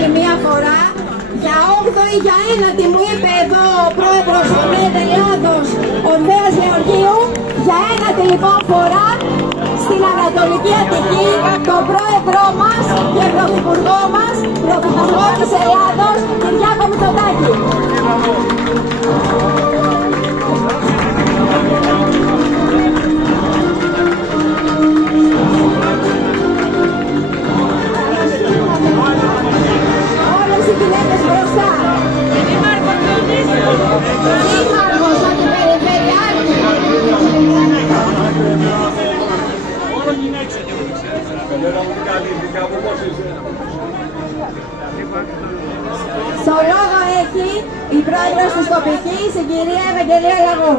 άλλη μία φορά. Για 8η, για 9η μου είπε εδώ ο πρόεδρος του ΜΕΔ Ελλάδος, ο Νέας Γεωργίου, για 9η λοιπόν φορά στην Ανατολική Αττική, τον πρόεδρό μας και πρωθυπουργό μας, πρωθυπουργό της Ελλάδος, Κυριάκο Μητσοτάκη. Όλες οι γυναίκες μπροστά. Δήμαρχος από την Περιφερειάρχη. Στο λόγο έχει η πρόεδρος της τοπικής, η κυρία Ευαγγελία Λαγού.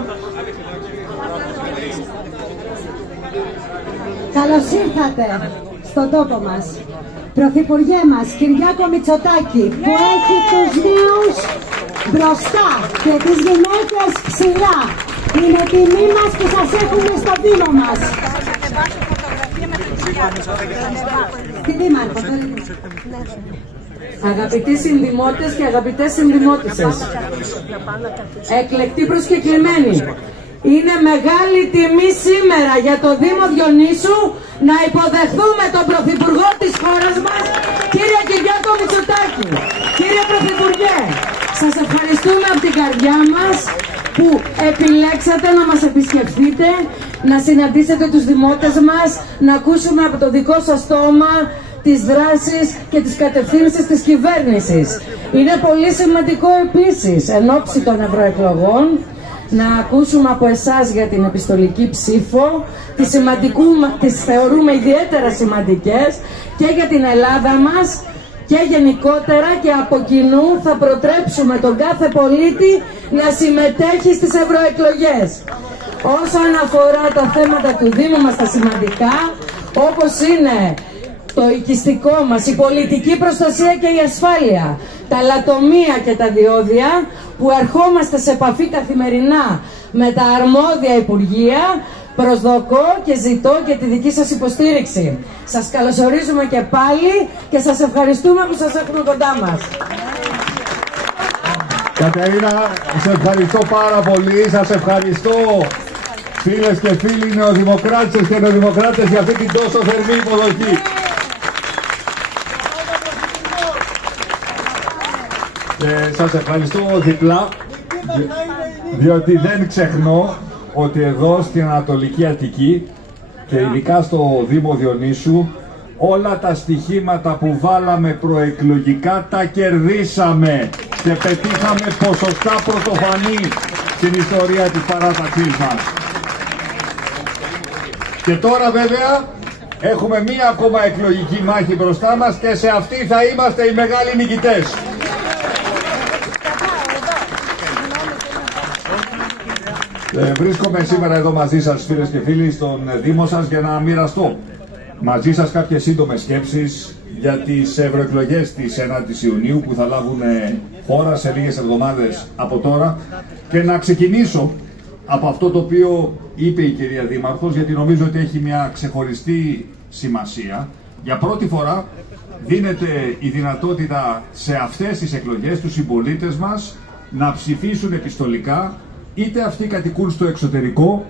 Καλώς ήρθατε στον τόπο μας. Πρωθυπουργέ μας, Κυριάκο Μητσοτάκη, που έχει τους νέους μπροστά και τις γυναίκες ψηλά. Είναι τιμή μας που σας έχουμε στο Δήμο μας. Στη Δήμαρχο. Αγαπητοί συνδημότες και αγαπητές συνδημότισσες, εκλεκτοί προσκεκλημένοι, είναι μεγάλη τιμή σήμερα για το Δήμο Διονύσου να υποδεχθούμε τον Πρωθυπουργό της χώρας μας, κύριε Κυριάκο Μητσοτάκη. Κύριε Πρωθυπουργέ, σας ευχαριστούμε από την καρδιά μας που επιλέξατε να μας επισκεφθείτε, να συναντήσετε τους δημότες μας, να ακούσουμε από το δικό σας στόμα τις δράσεις και τις κατευθύνσεις της κυβέρνησης. Είναι πολύ σημαντικό επίσης, εν ώψη των ευρωεκλογών, να ακούσουμε από εσάς για την επιστολική ψήφο, τις θεωρούμε ιδιαίτερα σημαντικές και για την Ελλάδα μας και γενικότερα, και από κοινού θα προτρέψουμε τον κάθε πολίτη να συμμετέχει στις ευρωεκλογές. Όσον αφορά τα θέματα του Δήμου μας τα σημαντικά, όπως είναι το οικιστικό μας, η πολιτική προστασία και η ασφάλεια, τα λατομεία και τα διόδια, που ερχόμαστε σε επαφή καθημερινά με τα αρμόδια υπουργεία, προσδοκώ και ζητώ και τη δική σας υποστήριξη. Σας καλωσορίζουμε και πάλι και σας ευχαριστούμε που σας έχουμε κοντά μας. Κατερίνα, σε ευχαριστώ πάρα πολύ, σας ευχαριστώ φίλες και φίλοι νεοδημοκράτες και νεοδημοκράτες για αυτή την τόσο θερμή υποδοχή. Και σας ευχαριστώ διπλά, διότι δεν ξεχνώ ότι εδώ στην Ανατολική Αττική και ειδικά στο Δήμο Διονύσου όλα τα στοιχήματα που βάλαμε προεκλογικά τα κερδίσαμε και πετύχαμε ποσοστά πρωτοφανή στην ιστορία της παράταξής μας. Και τώρα βέβαια έχουμε μία ακόμα εκλογική μάχη μπροστά μας και σε αυτή θα είμαστε οι μεγάλοι νικητές. Βρίσκομαι σήμερα εδώ μαζί σας, φίλες και φίλοι, στον Δήμο σας για να μοιραστώ μαζί σας κάποιες σύντομες σκέψεις για τις ευρωεκλογές της 9ης Ιουνίου που θα λάβουν χώρα σε λίγες εβδομάδες από τώρα, και να ξεκινήσω από αυτό το οποίο είπε η κυρία Δήμαρχος, γιατί νομίζω ότι έχει μια ξεχωριστή σημασία. Για πρώτη φορά δίνεται η δυνατότητα σε αυτές τις εκλογές τους συμπολίτες μας να ψηφίσουν επιστολικά, είτε αυτοί κατοικούν στο εξωτερικό